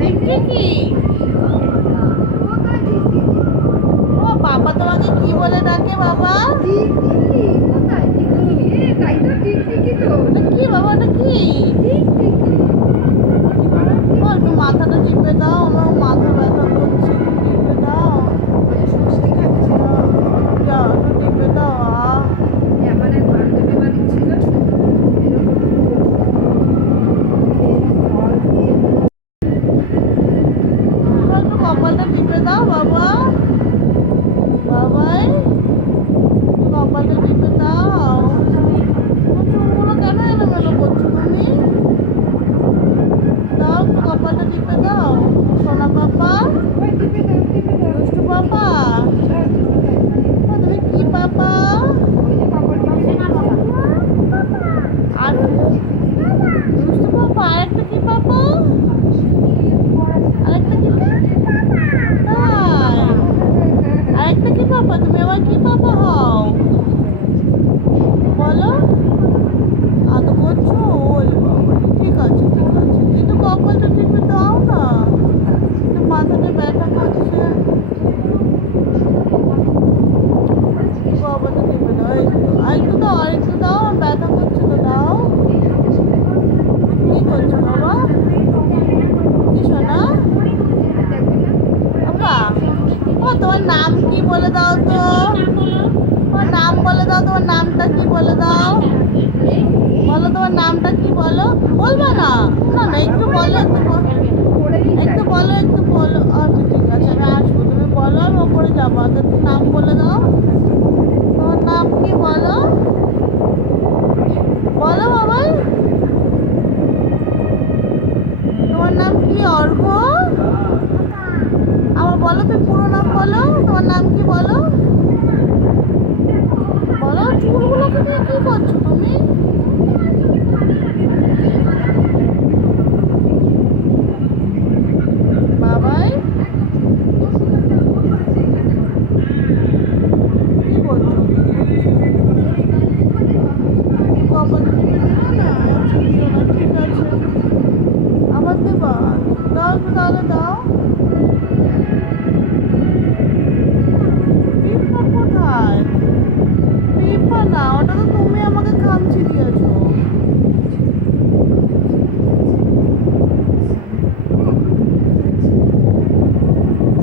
টিকটিকি। ও বাবা তোমাকে কি বলে ডাকে বাবা? ওটা কি বাবা, ওটা কি? ও একটু মাথাটা টিপে দাও, আমার মাথা ব্যথা করছে, টিপে দাও। যাও একটু টিপে দাও। একটু কপালটা টিপে দাও বাবা। বাবাই কপালটা টিপে দাও। চুলগুলো কেন এলোমেলো করছো তুমি? দাও একটু কপালটা টিপে দাও সোনা পাপা, দুষ্টু পাপা। তুমি কি পাপা? আর দুষ্টু পাপা, আরেকটা কি পাপা? আরেকটা কি? তাই আরেকটা কি পাপা? তুমি আবার কি পাপা হও বলো? আদর করছো? ওরে বাবা, ঠিক আছে ঠিক আছে, একটু কপালটা টিপে দাও না, একটু মাথাটা ব্যথা করছে। কপালটা টিপে দাও, একটু দাও, আরেকটু দাও, আর ব্যথা করছে তো দাও। কি করছো বাবা? কি শোনা বাবা? ও তোমার নাম কি বলে দাও তো? তোমার নাম বলে দাও, তোমার নামটা কি বলে দাও? বলো তোমার নামটা কি বলো? বলবে না? না না, একটু বলো, একটু বলো, একটু বলো। আচ্ছা ঠিক আছে, আমি আসবো, তুমি বলো, আমি ওপরে যাবো, আগে একটু নাম বলে দাও। তোমার নাম কি বলো? বলো বাবাই, তোমার নাম কি? অর্ঘ? আমার বলো, তুমি পুরো নাম বলো, তোমার নাম কি বলো? বলো, চুলগুলোকে নিয়ে কি করছো তুমি? বাবাই কি করছো? কপাল না, ঠিক আছে, আবার দেবা? দাও একটু তাহলে দাও। পিঁপড়া কোথায়? পিঁপড়া না, ওটা তো তুমি আমাকে খামচি দিয়েছো।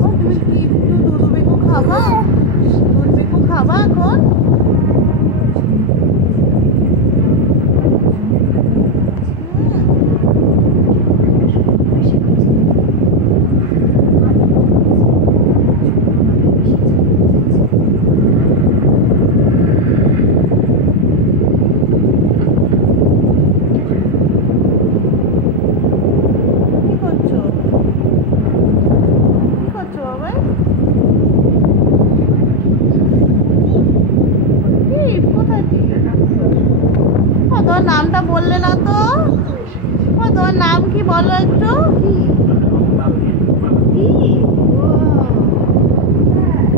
ও তুমি কি একটু দুধু বেকু খাবা? দুধ বেকু খাবা এখন? কি করছো? কি করছো বাবাই? কি কোথায় কি? ও তোমার নামটা বললে না তো? ও তোমার নাম কি বলো একটু?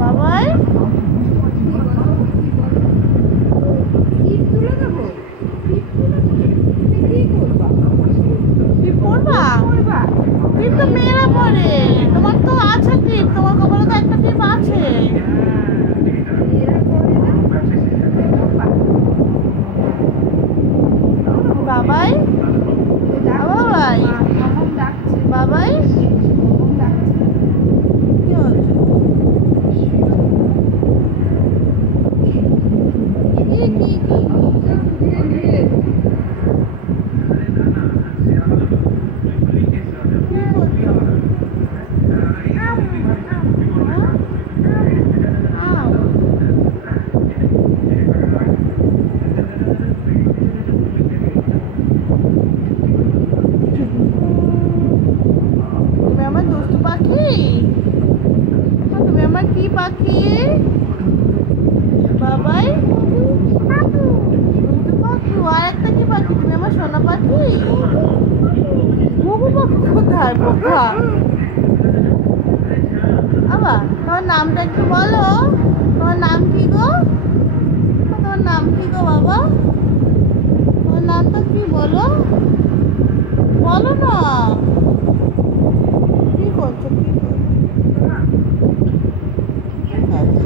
বাবাই কি পড়বা? টিপ তো মেয়েরা পড়ে, তোমার তো আছে টিপ, তোমার কপালে তো একটা টিপ আছে। বাবাই বাবাই বাবাই কি হচ্ছে? কি করছো? হ্যাঁ? আও। তুমি আমার দুষ্টু পাখি? তুমি আমার কি পাখি বাবাই? দুষ্টু পাখি, আর একটা কি পাখি? তুমি আমার সোনা পাখি? ঘুঘু পাখি কোথায় বোকা? আবার তোমার নামটা একটু বলো, তোমার নাম কি গো? তোমার নাম কি গো বাবা? তোমার নামটা কি বলো? বলো না। কি করছো কি করছো? ঠিক আছে।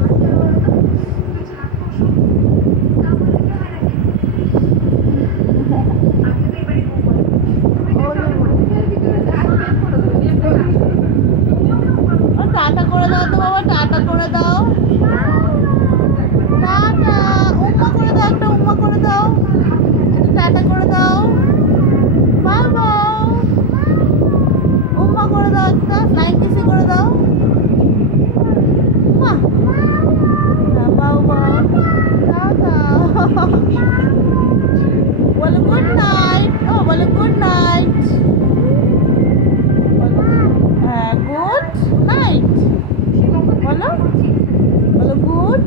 টাটা করে দাও তো বাবা, টাটা করে দাও। টাটা। উম্মা করে দাও, একটা উম্মা করে দাও। একটা টাটা করে দাও। Bye bye. উম্মা করে দাও, একটা ফ্লাইং কিসি করে দাও। বাহ। বাউ বাউ। টাটা। বলো গুড নাইট। ও বলো গুড নাইট। হ্যাঁ গুড নাইট। বলো, বলো good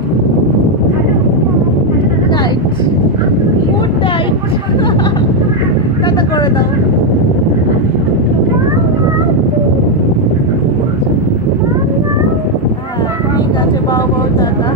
night. Good night. Tata করে দাও। হ্যাঁ ঠিক আছে, বাউ বাউ, টাটা।